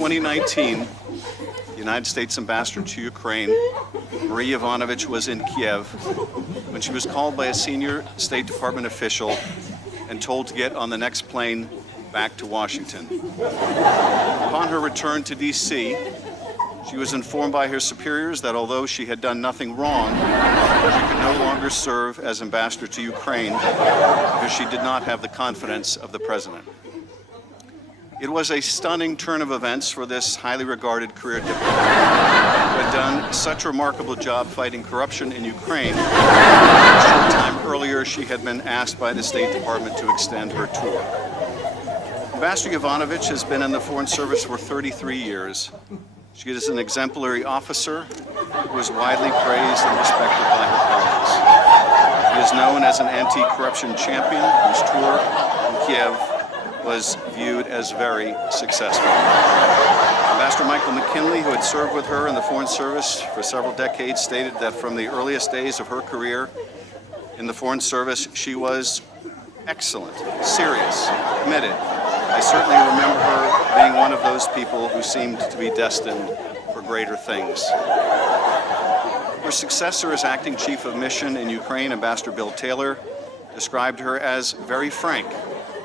2019, the United States ambassador to Ukraine, Marie Yovanovitch, was in Kiev when she was called by a senior State Department official and told to get on the next plane back to Washington. Upon her return to D.C., she was informed by her superiors that although she had done nothing wrong, she could no longer serve as ambassador to Ukraine because she did not have the confidence of the president. It was a stunning turn of events for this highly regarded career diplomat who had done such a remarkable job fighting corruption in Ukraine. A short time earlier, she had been asked by the State Department to extend her tour. Ambassador Yovanovitch has been in the Foreign Service for 33 years. She is an exemplary officer who is widely praised and respected by her colleagues. She is known as an anti-corruption champion whose tour in Kiev was viewed as very successful. Ambassador Michael McKinley, who had served with her in the Foreign Service for several decades, stated that from the earliest days of her career in the Foreign Service, she was excellent, serious, committed. I certainly remember her being one of those people who seemed to be destined for greater things. Her successor as acting chief of mission in Ukraine, Ambassador Bill Taylor, described her as very frank.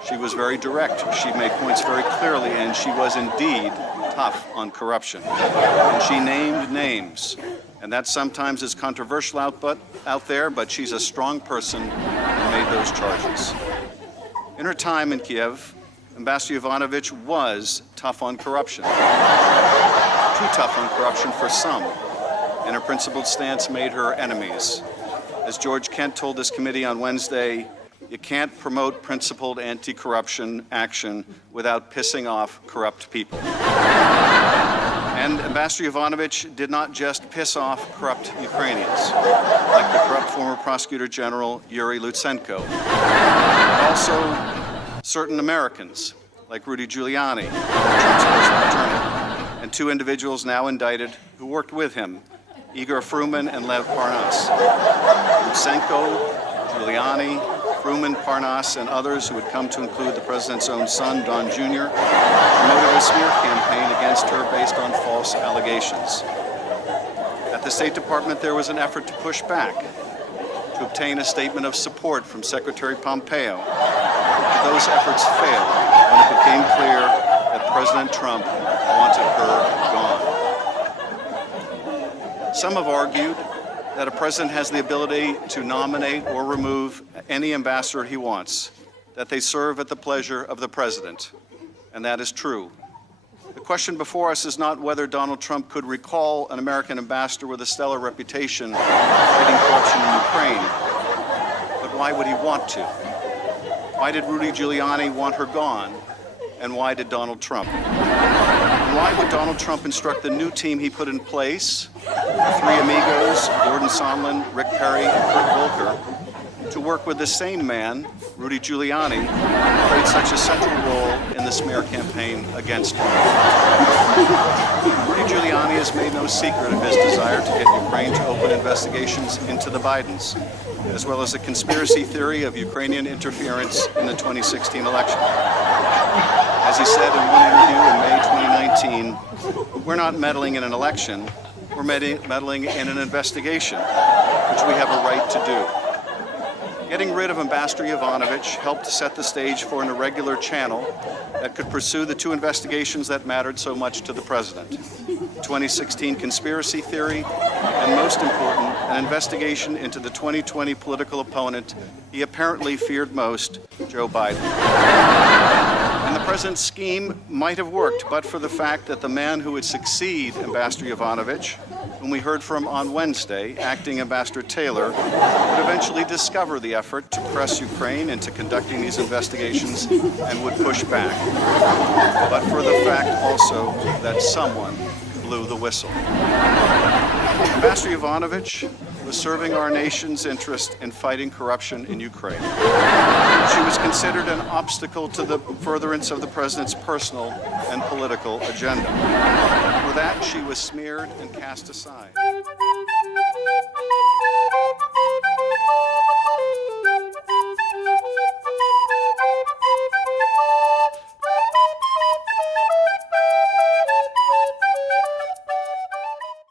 She was very direct. She made points very clearly, and she was indeed tough on corruption. And she named names. And that sometimes is controversial out there, but she's a strong person and made those charges. In her time in Kiev, Ambassador Yovanovitch was tough on corruption. Too tough on corruption for some, and her principled stance made her enemies. As George Kent told this committee on Wednesday, you can't promote principled anti-corruption action without pissing off corrupt people. And Ambassador Yovanovitch did not just piss off corrupt Ukrainians, like the corrupt former Prosecutor General Yuri Lutsenko, but also certain Americans, like Rudy Giuliani, Trump's personal attorney, and two individuals now indicted who worked with him, Igor Fruman and Lev Parnas. Lutsenko, Giuliani, Fruman, Parnas, and others who had come to include the president's own son, Don Jr., promoted a smear campaign against her based on false allegations. At the State Department, there was an effort to push back, to obtain a statement of support from Secretary Pompeo. But those efforts failed when it became clear that President Trump wanted her gone. Some have argued that a president has the ability to nominate or remove any ambassador he wants, that they serve at the pleasure of the president, and that is true. The question before us is not whether Donald Trump could recall an American ambassador with a stellar reputation fighting corruption in Ukraine, but why would he want to? Why did Rudy Giuliani want her gone? And why did Donald Trump? And why would Donald Trump instruct the new team he put in place, the three amigos, Gordon Sondland, Rick Perry, and Kurt Volker, to work with the same man, Rudy Giuliani, who played such a central role in the smear campaign against him? Rudy Giuliani has made no secret of his desire to get Ukraine to open investigations into the Bidens, as well as a conspiracy theory of Ukrainian interference in the 2016 election. As he said in one interview in May 2019, we're not meddling in an election, we're meddling in an investigation, which we have a right to do. Getting rid of Ambassador Yovanovitch helped set the stage for an irregular channel that could pursue the two investigations that mattered so much to the president: the 2016 conspiracy theory, and most important, an investigation into the 2020 political opponent he apparently feared most, Joe Biden. And the president's scheme might have worked, but for the fact that the man who would succeed Ambassador Yovanovitch, whom we heard from on Wednesday, acting Ambassador Taylor, would eventually discover the effort to press Ukraine into conducting these investigations and would push back. But for the fact also that someone blew the whistle. Ambassador Yovanovitch was serving our nation's interest in fighting corruption in Ukraine. She was considered an obstacle to the furtherance of the president's personal and political agenda. For that, she was smeared and cast aside.